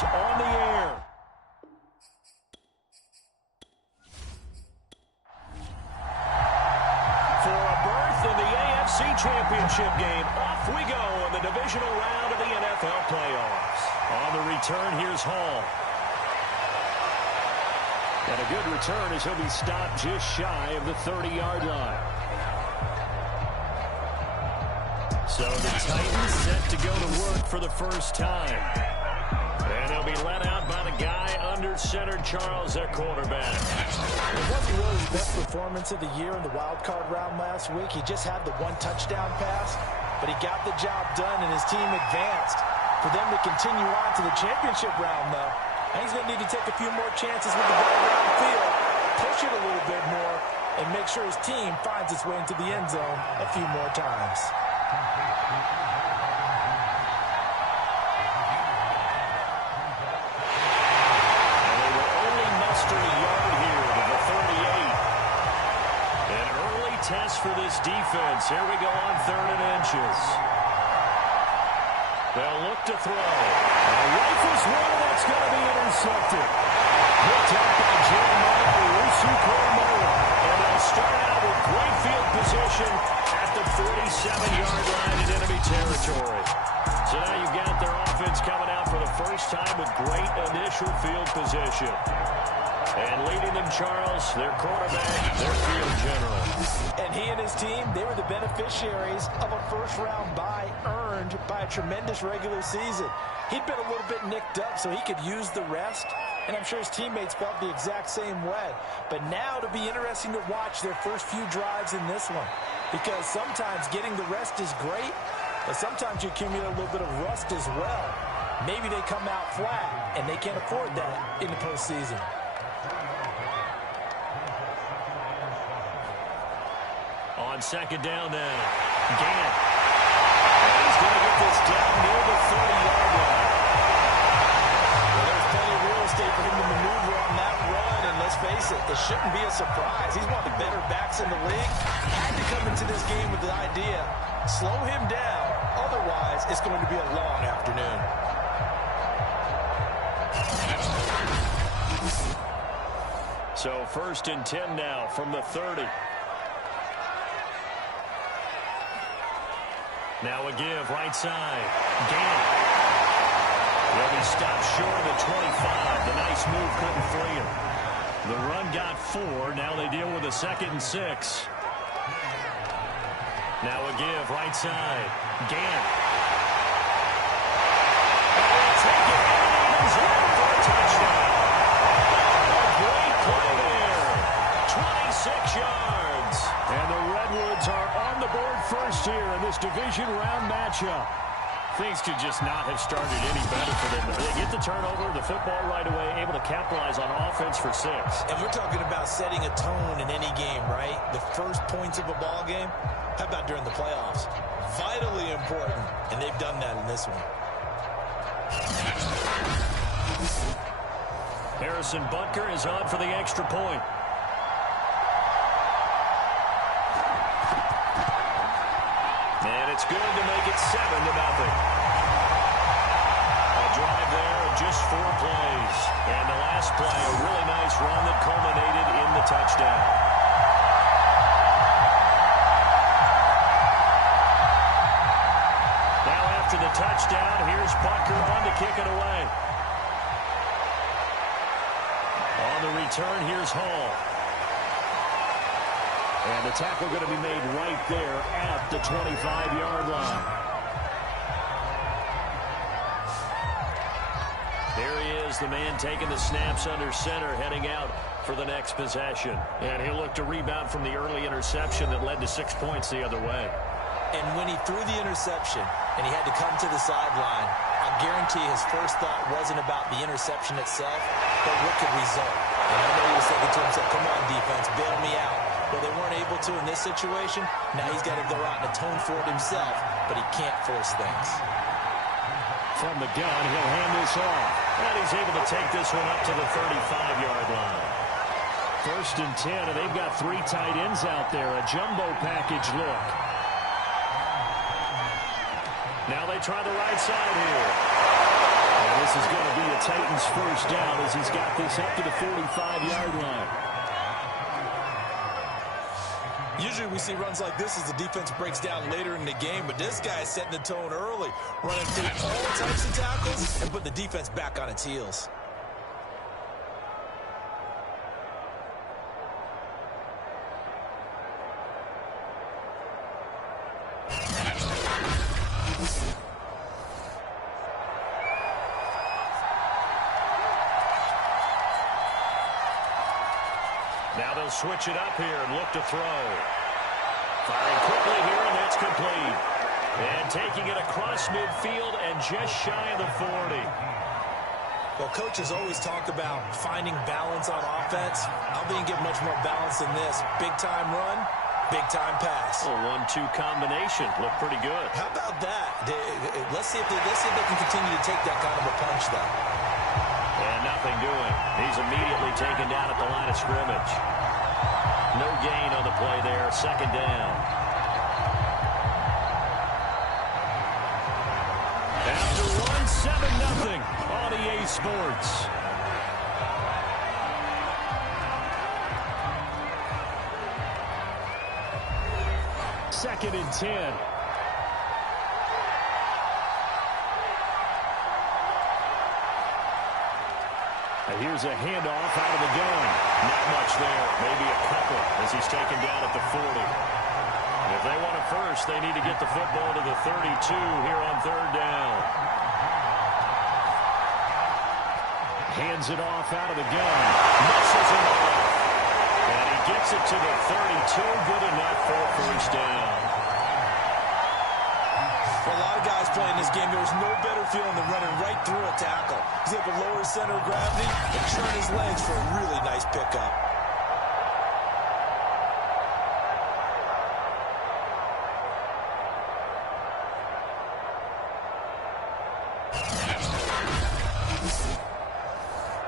is on the air. For a berth in the AFC Championship game, off we go in the divisional round of the NFL playoffs. On the return, here's Hall. And a good return as he'll be stopped just shy of the 30-yard line. So the Titans set to go to work for the first time. And they'll be let out by the guy under center, Charles, their quarterback. It wasn't really his best performance of the year in the wild card round last week. He just had the one touchdown pass, but he got the job done and his team advanced. For them to continue on to the championship round, though, he's going to need to take a few more chances with the ball downfield, push it a little bit more, and make sure his team finds its way into the end zone a few more times. Test for this defense. Here we go on 3rd and inches. They'll look to throw. Rifles one that's going to be intercepted. Picked up by Jeremiah Owusu-Koramoah. And they'll start out with great field position at the 47-yard line in enemy territory. So now you've got their offense coming out for the first time with great initial field position. And leading them, Charles, their quarterback, their field general. And he and his team, they were the beneficiaries of a first-round bye earned by a tremendous regular season. He'd been a little bit nicked up, so he could use the rest. And I'm sure his teammates felt the exact same way. But now it'll be interesting to watch their first few drives in this one. Because sometimes getting the rest is great, but sometimes you accumulate a little bit of rust as well. Maybe they come out flat, and they can't afford that in the postseason. On second down now, Gant. And he's going to get this down near the 30-yard line. Well, there's plenty of real estate for him to maneuver on that run, and let's face it, it shouldn't be a surprise. He's one of the better backs in the league. Had to come into this game with the idea, slow him down, otherwise it's going to be a long afternoon. So 1st and 10 now from the 30. Now a give, right side. Gant. They'll be stopped short of the 25. The nice move couldn't free him. The run got 4. Now they deal with a 2nd and 6. Now a give, right side. Gant. They'll take it and he's in for a touchdown. A great play there. 26 yards. And the Redwoods are on the board first here in this division round matchup. Things could just not have started any better for them. They get the turnover, the football right away, able to capitalize on offense for 6. And we're talking about setting a tone in any game, right? The first points of a ball game. How about during the playoffs? Vitally important, and they've done that in this one. Harrison Butker is on for the extra point. And it's good to make it 7-0. A drive there of just 4 plays. And the last play, a really nice run that culminated in the touchdown. Now after the touchdown, here's Butker on to kick it away. On the return, here's Hall. And the tackle going to be made right there at the 25-yard line. There he is, the man taking the snaps under center, heading out for the next possession. And he'll look to rebound from the early interception that led to 6 points the other way. And when he threw the interception and he had to come to the sideline, I guarantee his first thought wasn't about the interception itself, but what could result. And I know he was thinking to himself, come on, defense, bail me out. Well, they weren't able to in this situation. Now he's got to go out and atone for it himself, but he can't force things. From the gun, he'll hand this off. And he's able to take this one up to the 35-yard line. 1st and 10, and they've got 3 tight ends out there. A jumbo package look. Now they try the right side here. And this is going to be a Titans first down as he's got this up to the 45-yard line. Usually we see runs like this as the defense breaks down later in the game, but this guy is setting the tone early, running through all types of tackles and putting the defense back on its heels. Now they'll switch it up here and look to throw. Firing quickly here, and that's complete. And taking it across midfield and just shy of the 40. Well, coaches always talk about finding balance on offense. I don't think you can get much more balance than this. Big-time run, big-time pass. A 1-2 combination. Looked pretty good. How about that? Let's see if they can continue to take that kind of a punch, though. And nothing doing. He's immediately taken down at the line of scrimmage. No gain on the play there. Second down. After 1, 7-0 on EA Sports. Second and 10. Here's a handoff out of the gun. Not much there. Maybe a couple as he's taken down at the 40. If they want a first, they need to get the football to the 32 here on third down. Hands it off out of the gun. Misses him off. And he gets it to the 32. Good enough for a first down. For a lot of guys playing this game, there's no better feeling than running right through a tackle. He's able to lower his center of gravity and turn his legs for a really nice pickup.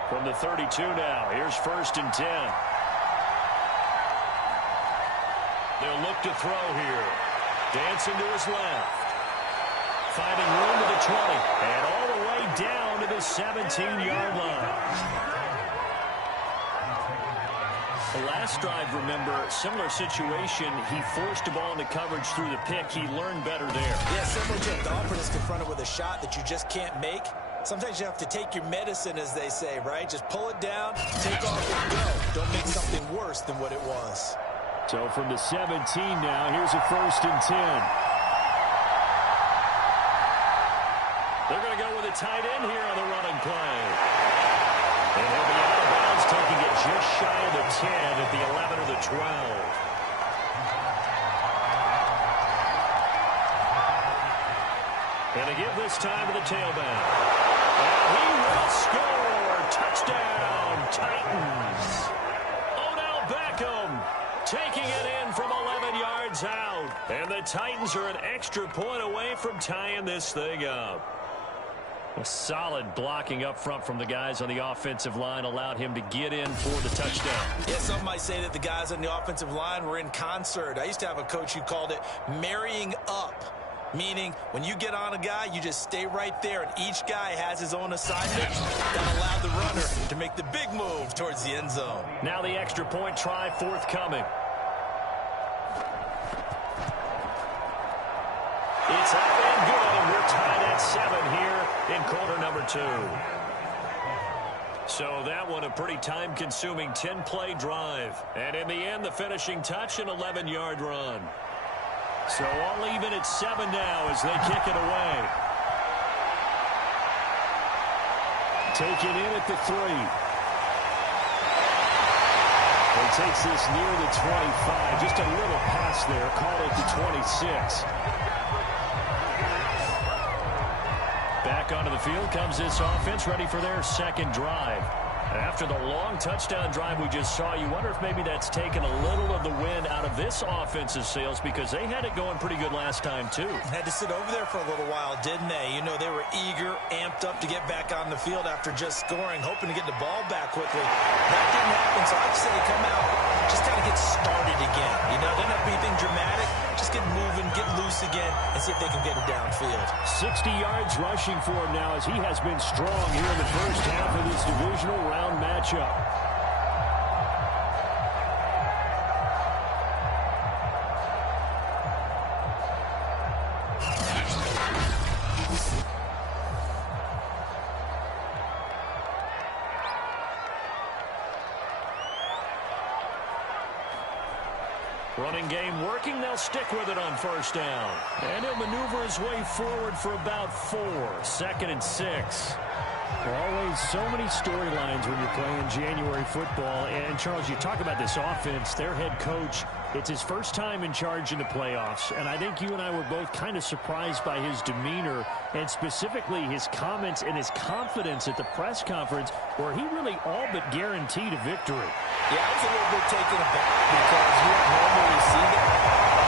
From the 32 now, here's first and 10. They'll look to throw here. Dancing to his left. Finding room to the 20. And all the way down to the 17-yard line. The last drive, remember, similar situation. He forced the ball into coverage through the pick. He learned better there. Yeah, similar to a golfer that's confronted with a shot that you just can't make. Sometimes you have to take your medicine, as they say, right? Just pull it down, take off and go. Don't make something worse than what it was. So from the 17 now, here's a first and 10. They're going to go with a tight end here on the running play. And he'll be out of bounds, taking it just shy of the 10 at the 11 or the 12. And to give this time to the tailback. And he will score. Touchdown, Titans. Odell Beckham taking it in from 11 yards out. And the Titans are an extra point away from tying this thing up. A solid blocking up front from the guys on the offensive line allowed him to get in for the touchdown. Yeah, some might say that the guys on the offensive line were in concert. I used to have a coach who called it marrying up, meaning when you get on a guy, you just stay right there, and each guy has his own assignment. That allowed the runner to make the big move towards the end zone. Now the extra point try forthcoming. It's up and good, and we're tied at 7 here in quarter number 2. So that one a pretty time-consuming 10-play drive. And in the end, the finishing touch, an 11-yard run. So all even at 7 now as they kick it away. Taken in at the 3. He takes this near the 25. Just a little pass there. Call it the 26. Back onto the field comes this offense, ready for their second drive. After the long touchdown drive we just saw, you wonder if maybe that's taken a little of the wind out of this offensive sails, because they had it going pretty good last time, too. Had to sit over there for a little while, didn't they? You know, they were eager, amped up to get back on the field after just scoring, hoping to get the ball back quickly. That didn't happen, so I'd say come out, just kind of get started again. You know, didn't have to be anything dramatic. Just get moving, get loose again, and see if they can get it downfield. 60 yards rushing for him now as he has been strong here in the first half of this divisional round matchup. Running game working. They'll stick with it on first down. And he'll maneuver his way forward for about 4. 2nd and 6. Always so many storylines when you're playing January football. And, Charles, you talk about this offense, their head coach, it's his first time in charge in the playoffs. And I think you and I were both kind of surprised by his demeanor and specifically his comments and his confidence at the press conference where he really all but guaranteed a victory. Yeah, I was a little bit taken aback because you don't normally see that.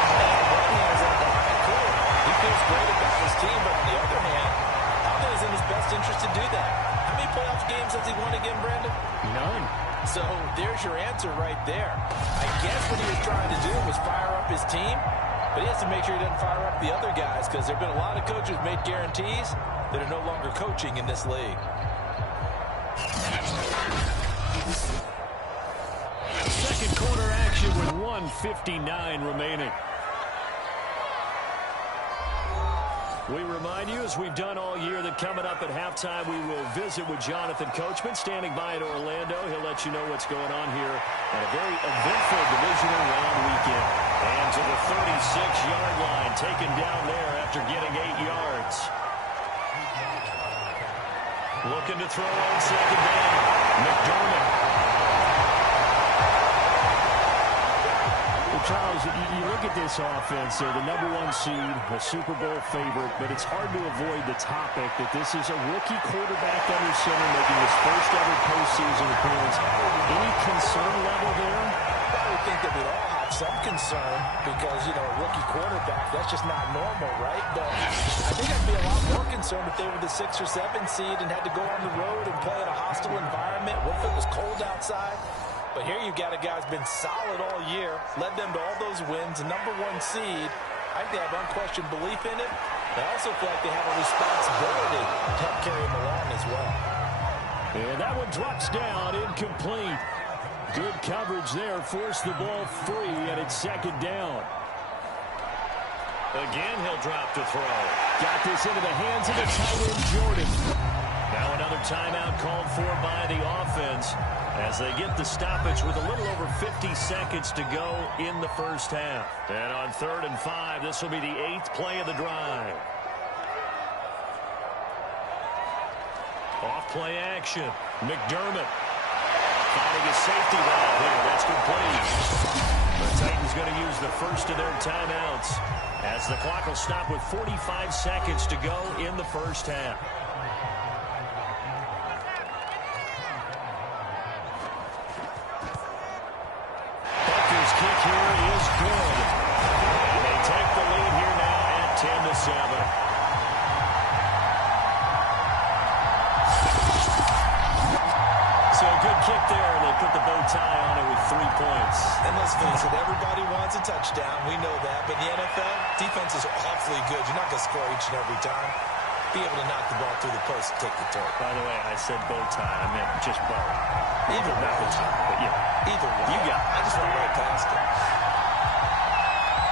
And on one hand, it's like, all right, cool. He feels great about his team, but on the other hand, I don't think it's in his best interest to do that. How many playoff games has he won again, Brandon? None. So there's your answer right there. I guess what he was trying to do was fire up his team, but he has to make sure he doesn't fire up the other guys because there have been a lot of coaches made guarantees that are no longer coaching in this league. Second quarter action with 1:59 remaining. We remind you, as we've done all year, that coming up at halftime, we will visit with Jonathan Coachman standing by in Orlando. He'll let you know what's going on here at a very eventful divisional round weekend. And to the 36-yard line, taken down there after getting 8 yards. Looking to throw on second down. McDermott. Charles, you look at this offense, they're the #1 seed, a Super Bowl favorite, but it's hard to avoid the topic that this is a rookie quarterback under center making his first ever postseason appearance. Any concern level there? I would think that we'd all have some concern because, you know, a rookie quarterback, that's just not normal, right? But I think I'd be a lot more concerned if they were the 6 or 7 seed and had to go on the road and play in a hostile environment. What if it was cold outside? But here you've got a guy who's been solid all year, led them to all those wins, #1 seed. I think they have unquestioned belief in it. They also feel like they have a responsibility to help carry him along as well. And that one drops down, incomplete. Good coverage there, forced the ball free, and it's second down. Again, he'll drop to throw. Got this into the hands of the tight end, Jordan. Now another timeout called for by the offense as they get the stoppage with a little over 50 seconds to go in the first half. And on 3rd and 5, this will be the 8th play of the drive. Off play action. McDermott finding a safety valve here. That's complete. The Titans going to use the first of their timeouts as the clock will stop with 45 seconds to go in the first half. Kick here is good. And they take the lead here now at 10-7. So a good kick there. They put the bow tie on it with 3 points. And let's face it, everybody wants a touchdown. We know that. But in the NFL, defense is awfully good. You're not going to score each and every time. Be able to knock the ball through the post and take the turn. By the way, I said bow tie. I meant just bow. Either not the top, but yeah. Either one. You got it. I just went right past it.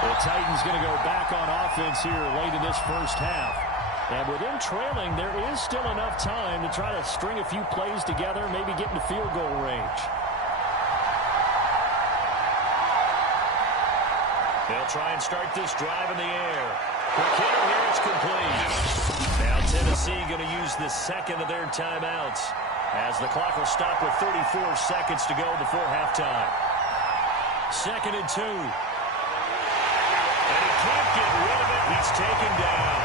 The Titans going to go back on offense here late in this first half. And with them trailing, there is still enough time to try to string a few plays together, maybe get into field goal range. They'll try and start this drive in the air. Quick hitter here, it's complete. Now Tennessee going to use the second of their timeouts as the clock will stop with 34 seconds to go before halftime. 2nd and 2. And he can't get rid of it. He's taken down.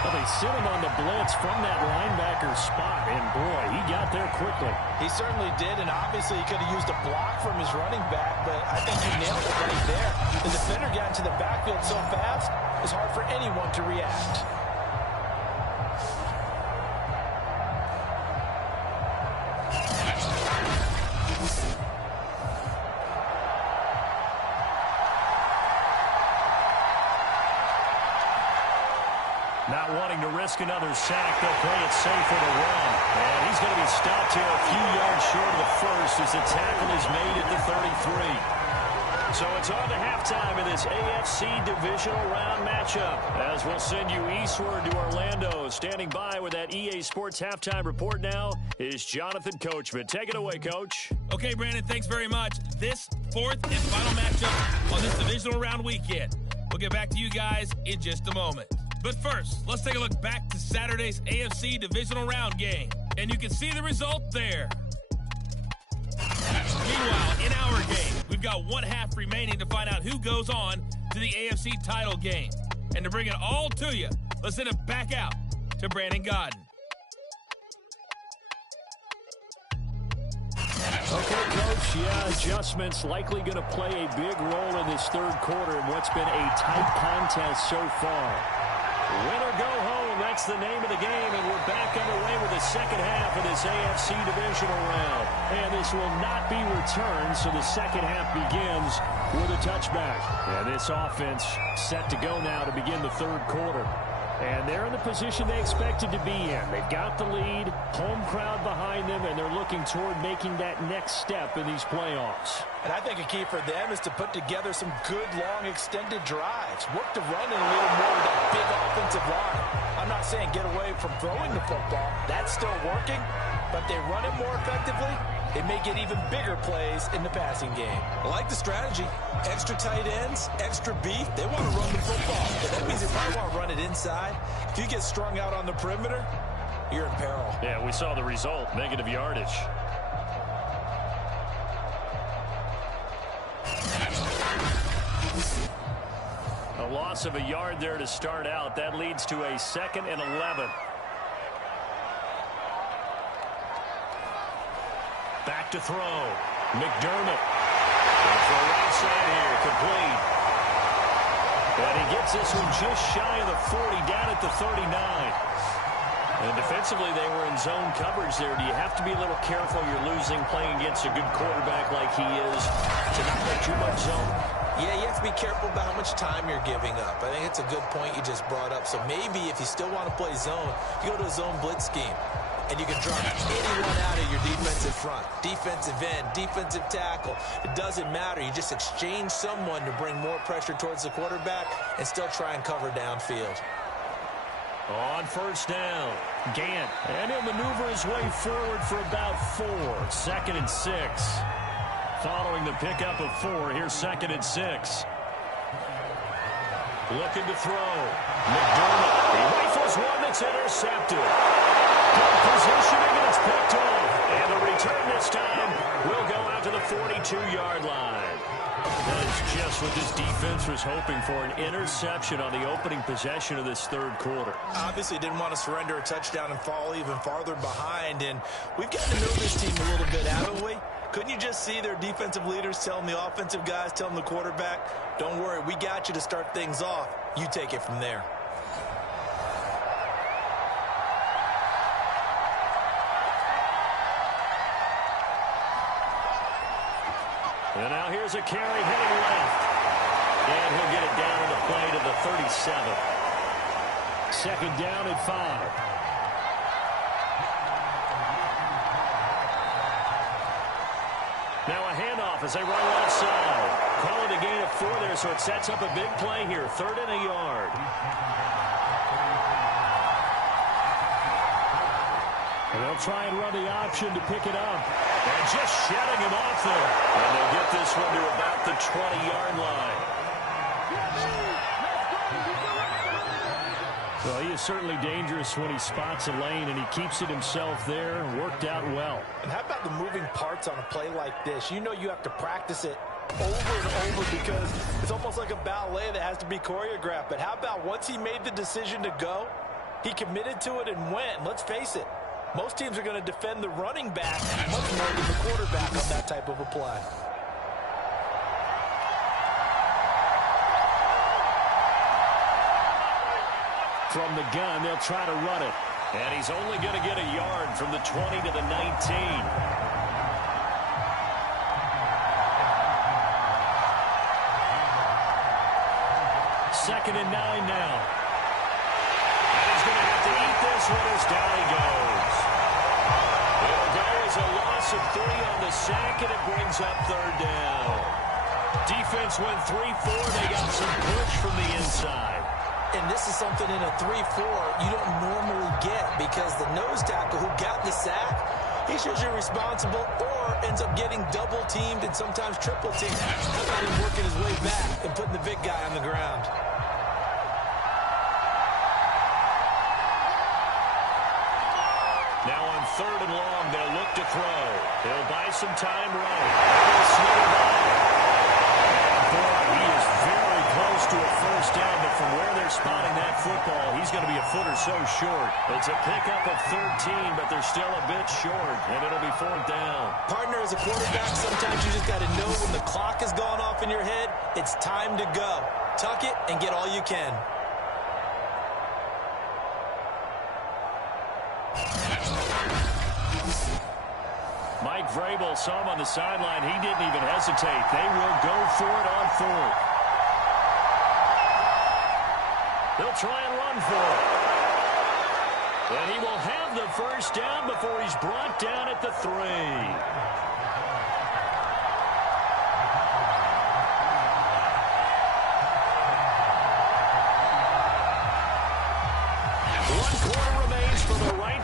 Well, they sent him on the blitz from that linebacker spot, and boy, he got there quickly. He certainly did, and obviously he could have used a block from his running back, but I think he nailed it right there. The defender got into the backfield so fast, it's hard for anyone to react. wanting to risk another sack. They'll play it safe for the run. And he's going to be stopped here a few yards short of the first as the tackle is made at the 33. So it's on to halftime in this AFC divisional round matchup. As we'll send you eastward to Orlando. Standing by with that EA Sports halftime report now is Jonathan Coachman. Take it away, Coach. Okay, Brandon, thanks very much. This fourth and final matchup on this divisional round weekend. We'll get back to you guys in just a moment. But first, let's take a look back to Saturday's AFC divisional round game. And you can see the result there. Meanwhile, in our game, we've got one half remaining to find out who goes on to the AFC title game. And to bring it all to you, let's send it back out to Brandon Godden. Okay, Coach, yeah, adjustments likely going to play a big role in this third quarter in what's been a tight contest so far. Win or go home, that's the name of the game, and we're back underway with the second half of this AFC divisional round. And this will not be returned, so the second half begins with a touchback. And this offense set to go now to begin the third quarter. And they're in the position they expected to be in. They've got the lead, home crowd behind them, and they're looking toward making that next step in these playoffs. And I think a key for them is to put together some good, long, extended drives. Work the run in a little more with that big offensive line. I'm not saying get away from throwing the football. That's still working, but they run it more effectively. They may get even bigger plays in the passing game. I like the strategy. Extra tight ends, extra beef. They want to run the football. But that means they probably want to run it inside. If you get strung out on the perimeter, you're in peril. Yeah, we saw the result, negative yardage. A loss of a yard there to start out. That leads to a 2nd and 11. Back to throw. McDermott. And for a right side here, complete. And he gets this one just shy of the 40, down at the 39. And defensively, they were in zone coverage there. Do you have to be a little careful? You're losing, playing against a good quarterback like he is, to not play too much zone? Yeah, you have to be careful about how much time you're giving up. I think it's a good point you just brought up. So maybe if you still want to play zone, you go to a zone blitz scheme. And you can drop anyone out of your defensive front. Defensive end, defensive tackle. It doesn't matter. You just exchange someone to bring more pressure towards the quarterback and still try and cover downfield. On first down, Gant. And he'll maneuver his way forward for about 4. 2nd and 6. Following the pickup of 4, here's 2nd and 6. Looking to throw. McDermott. He rifles one that's intercepted. Good positioning, and it's picked off. And the return this time will go out to the 42-yard line. That is just what this defense was hoping for, an interception on the opening possession of this third quarter. Obviously didn't want to surrender a touchdown and fall even farther behind. And we've gotten to know this team a little bit, haven't we? Couldn't you just see their defensive leaders telling the offensive guys, telling the quarterback, don't worry, we got you to start things off. You take it from there. And now here's a carry heading left. And he'll get it down in the play to the 37. 2nd down and 5. Now a handoff as they run left side. Call it a gain of 4 there, so it sets up a big play here. 3rd and a yard. And they'll try and run the option to pick it up. And just shedding him off there. And they'll get this one to about the 20-yard line. Well, he is certainly dangerous when he spots a lane, and he keeps it himself there. Worked out well. And how about the moving parts on a play like this? You know you have to practice it over and over because it's almost like a ballet that has to be choreographed. But how about once he made the decision to go, he committed to it and went. Let's face it, most teams are going to defend the running back much more than the quarterback on that type of a play. From the gun, they'll try to run it. And he's only going to get a yard from the 20 to the 19. Second and 9 now. And he's going this one is down he goes. It'll go as a loss of 3 on the sack, and it brings up 3rd down. Defense went 3-4. They got some push from the inside. And this is something in a 3-4 you don't normally get, because the nose tackle who got the sack, he's usually responsible or ends up getting double-teamed and sometimes triple-teamed. How about him working his way back and putting the big guy on the ground? Now on 3rd and long, they'll look to throw. They'll buy some time running. They'll swing it by. Boy, he is very close to a 1st down, but from where they're spotting that football, he's going to be a foot or so short. It's a pickup of 13, but they're still a bit short, and it'll be 4th down. Partner, as a quarterback, sometimes you just got to know when the clock has gone off in your head, it's time to go. Tuck it and get all you can. Mike Vrabel saw him on the sideline. He didn't even hesitate. They will go for it on 4th. They'll try and run for it. And he will have the 1st down before he's brought down at the 3.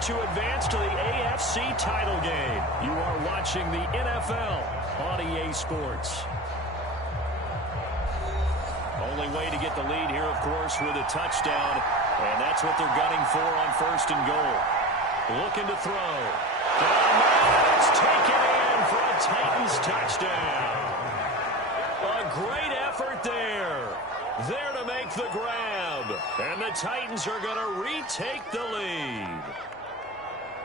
To advance to the AFC title game. You are watching the NFL on EA Sports. Only way to get the lead here, of course, with a touchdown, and that's what they're gunning for on 1st and goal. Looking to throw. It's taken in for a Titans touchdown. A great effort there. There to make the grab, and the Titans are going to retake the lead.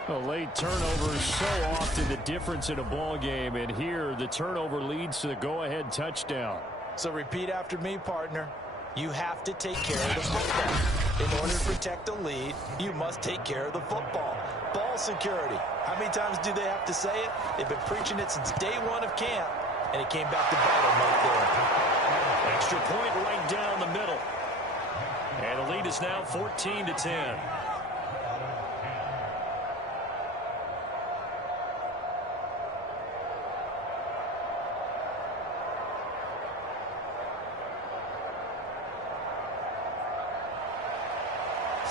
A late turnover is so often the difference in a ball game, and here the turnover leads to the go-ahead touchdown. So repeat after me, partner. You have to take care of the football. In order to protect a lead, you must take care of the football. Ball security. How many times do they have to say it? They've been preaching it since day 1 of camp, and it came back to bite them right there. Extra point right down the middle. And the lead is now 14-10.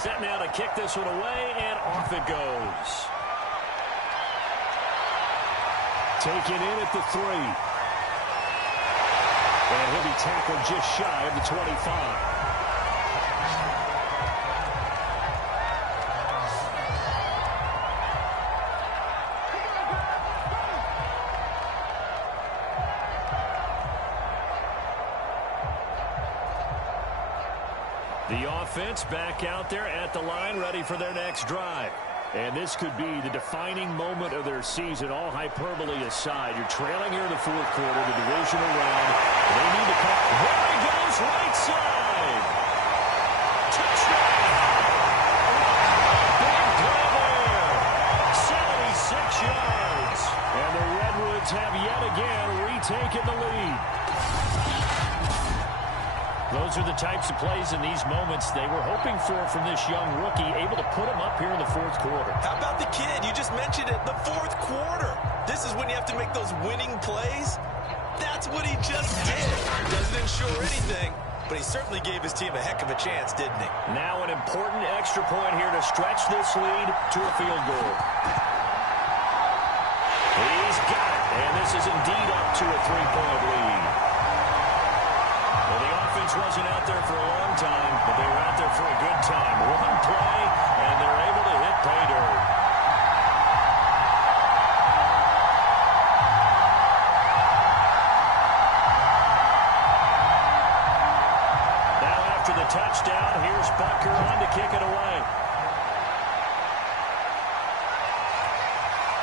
Set now to kick this one away, and off it goes. Taken in at the 3. And he'll be tackled just shy of the 25. The offense back out there at the line, ready for their next drive. And this could be the defining moment of their season, all hyperbole aside. You're trailing here in the 4th quarter, the divisional round. They need to come. There he goes, right side. Touchdown. Big play there. 76 yards. And the Redwoods have yet again retaken the lead. Those are the types of plays in these moments they were hoping for from this young rookie, able to put him up here in the 4th quarter. How about the kid? You just mentioned it, the 4th quarter. This is when you have to make those winning plays. That's what he just did. Doesn't ensure anything, but he certainly gave his team a heck of a chance, didn't he? Now an important extra point here to stretch this lead to a field goal. He's got it, and this is indeed up to a 3-point lead. Well, the offense wasn't out there for a long time, but they were out there for a good time. One play, and they're able to hit pay dirt. Now after the touchdown, here's Butker on to kick it away.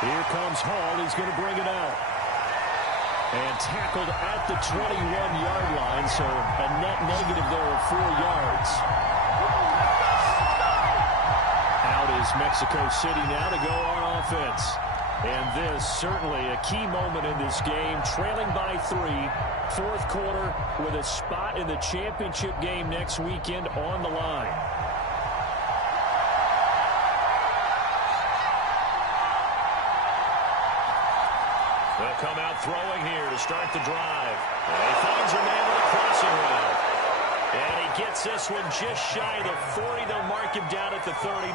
Here comes Hall. He's going to bring it out. And tackled at the 21-yard line, so a net negative there of 4 yards. Out is Mexico City now to go on offense. And this certainly a key moment in this game, trailing by 3, 4th quarter with a spot in the championship game next weekend on the line. come out throwing here to start the drive. And he finds a man with a crossing route. And he gets this one just shy of the 40. They'll mark him down at the 39.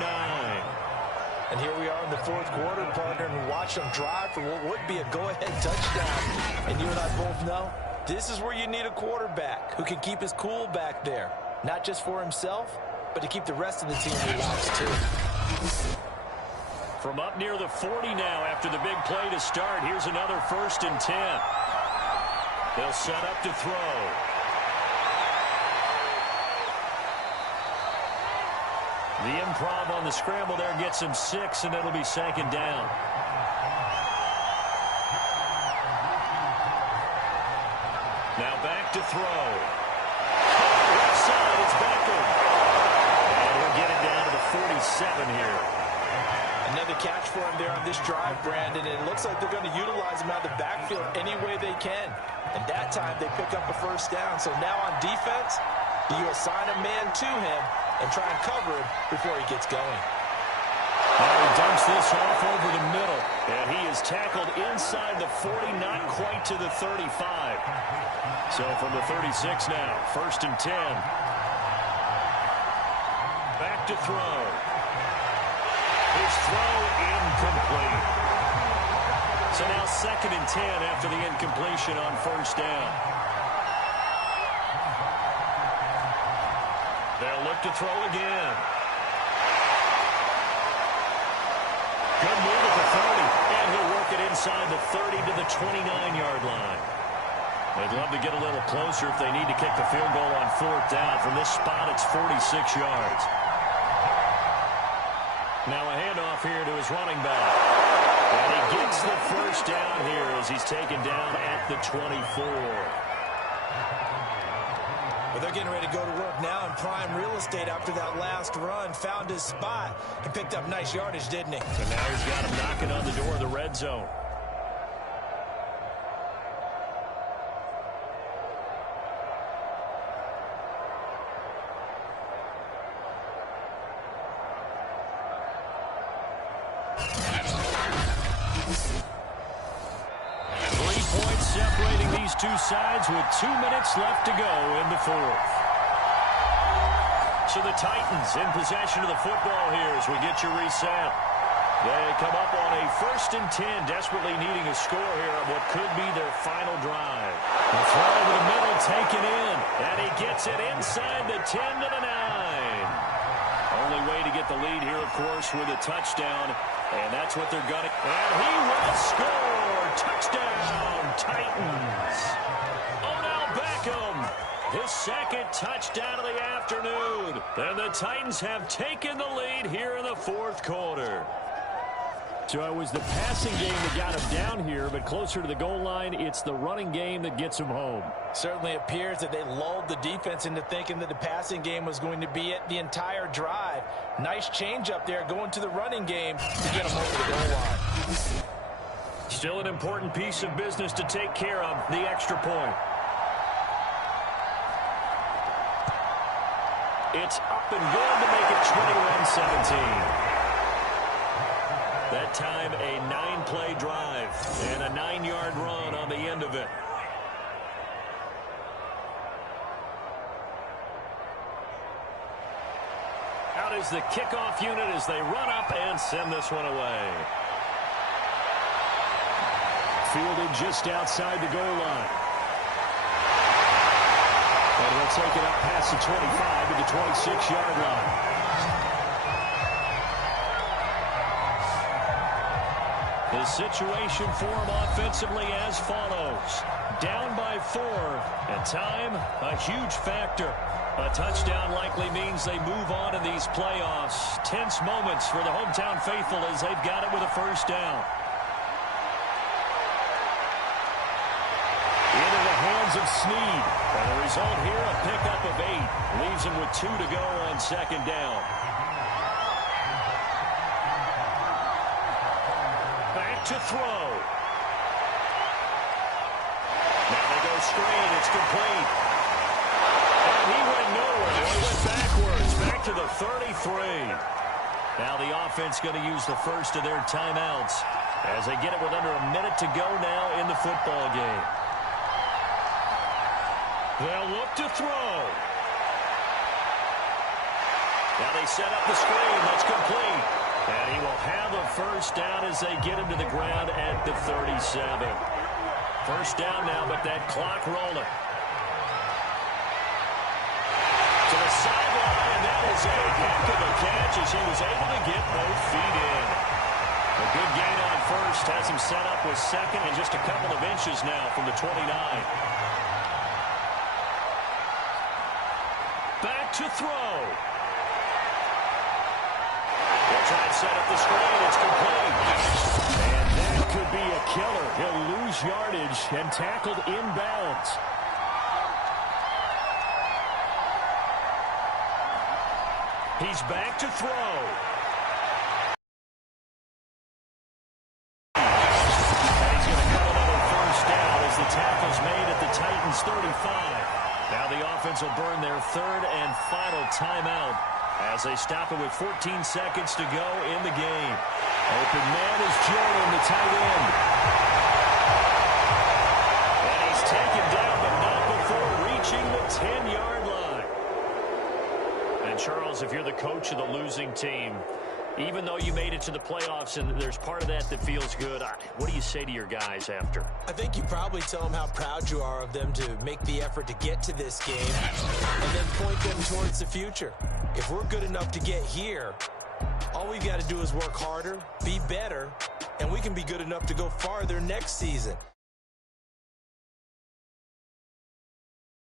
And here we are in the fourth quarter, partner, and watch them drive for what would be a go-ahead touchdown. And you and I both know this is where you need a quarterback who can keep his cool back there. Not just for himself, but to keep the rest of the team relaxed too. From up near the 40 now after the big play to start, here's another 1st and 10. They'll set up to throw. The improv on the scramble there gets him 6, and it'll be 2nd down. Now back to throw. Left side, it's Beckham. And he'll get it down to the 47 here. Another catch for him there on this drive, Brandon, and it looks like they're going to utilize him out of the backfield any way they can. And that time they pick up a 1st down. So now on defense, you assign a man to him and try and cover him before he gets going. Now he dumps this off over the middle, and he is tackled inside the 40, not quite to the 35. So from the 36 now, 1st and 10. Back to throw. His throw incomplete. So now 2nd and 10 after the incompletion on 1st down. They'll look to throw again. Good move at the 30, and he'll work it inside the 30 to the 29-yard line. They'd love to get a little closer if they need to kick the field goal on 4th down. From this spot, it's 46 yards. Now a handoff here to his running back. And he gets the 1st down here as he's taken down at the 24. Well, they're getting ready to go to work now in prime real estate after that last run. Found his spot and picked up nice yardage, didn't he? So now he's got him knocking on the door of the red zone. Separating these two sides with 2 minutes left to go in the 4th. So the Titans in possession of the football here as we get your reset. They come up on a 1st and 10, desperately needing a score here on what could be their final drive. The throw over the middle taken in, and he gets it inside the 10 to the 9. Only way to get the lead here, of course, with a touchdown, and that's what they're going to. And he will score. Touchdown, Titans. Odell Beckham, his 2nd touchdown of the afternoon. And the Titans have taken the lead here in the 4th quarter. So it was the passing game that got him down here, but closer to the goal line, it's the running game that gets him home. Certainly appears that they lulled the defense into thinking that the passing game was going to be it the entire drive. Nice change up there going to the running game to get him over the goal line. Still an important piece of business to take care of, the extra point. It's up and good to make it 21-17. That time a 9-play drive and a 9-yard run on the end of it. Out is the kickoff unit as they run up and send this one away. Fielded just outside the goal line. And he'll take it up past the 25 to the 26-yard line. The situation for him offensively as follows. Down by 4, and time a huge factor. A touchdown likely means they move on in these playoffs. Tense moments for the hometown faithful as they've got it with a 1st down. Into the hands of Snead. And the result here, a pickup of 8. Leaves him with 2 to go on 2nd down. Back to throw. Now they go screen. It's complete. And he went nowhere. He went backwards. Back to the 33. Now the offense going to use the first of their timeouts as they get it with under a minute to go now in the football game. They'll look to throw. Now they set up the screen. That's complete. And he will have a first down as they get him to the ground at the 37. First down now, but that clock rolling. To the sideline, and that is a heck of a catch as he was able to get both feet in. A good gain on first has him set up with second and just a couple of inches now from the 29. Back to throw. They'll try and set up the screen. It's complete. And that could be a killer. He'll lose yardage and tackled inbounds. He's back to throw. And he's going to cut another first down as the tackle's made at the Titans' 35. Now the offense will burn their third and final timeout as they stop it with 14 seconds to go in the game. Open man is Jordan, the tight end. And he's taken down, but not before reaching the 10-yard line. And Charles, if you're the coach of the losing team, even though you made it to the playoffs and there's part of that feels good, what do you say to your guys after? I think you probably tell them how proud you are of them to make the effort to get to this game and then point them towards the future. If we're good enough to get here, all we've got to do is work harder, be better, and we can be good enough to go farther next season.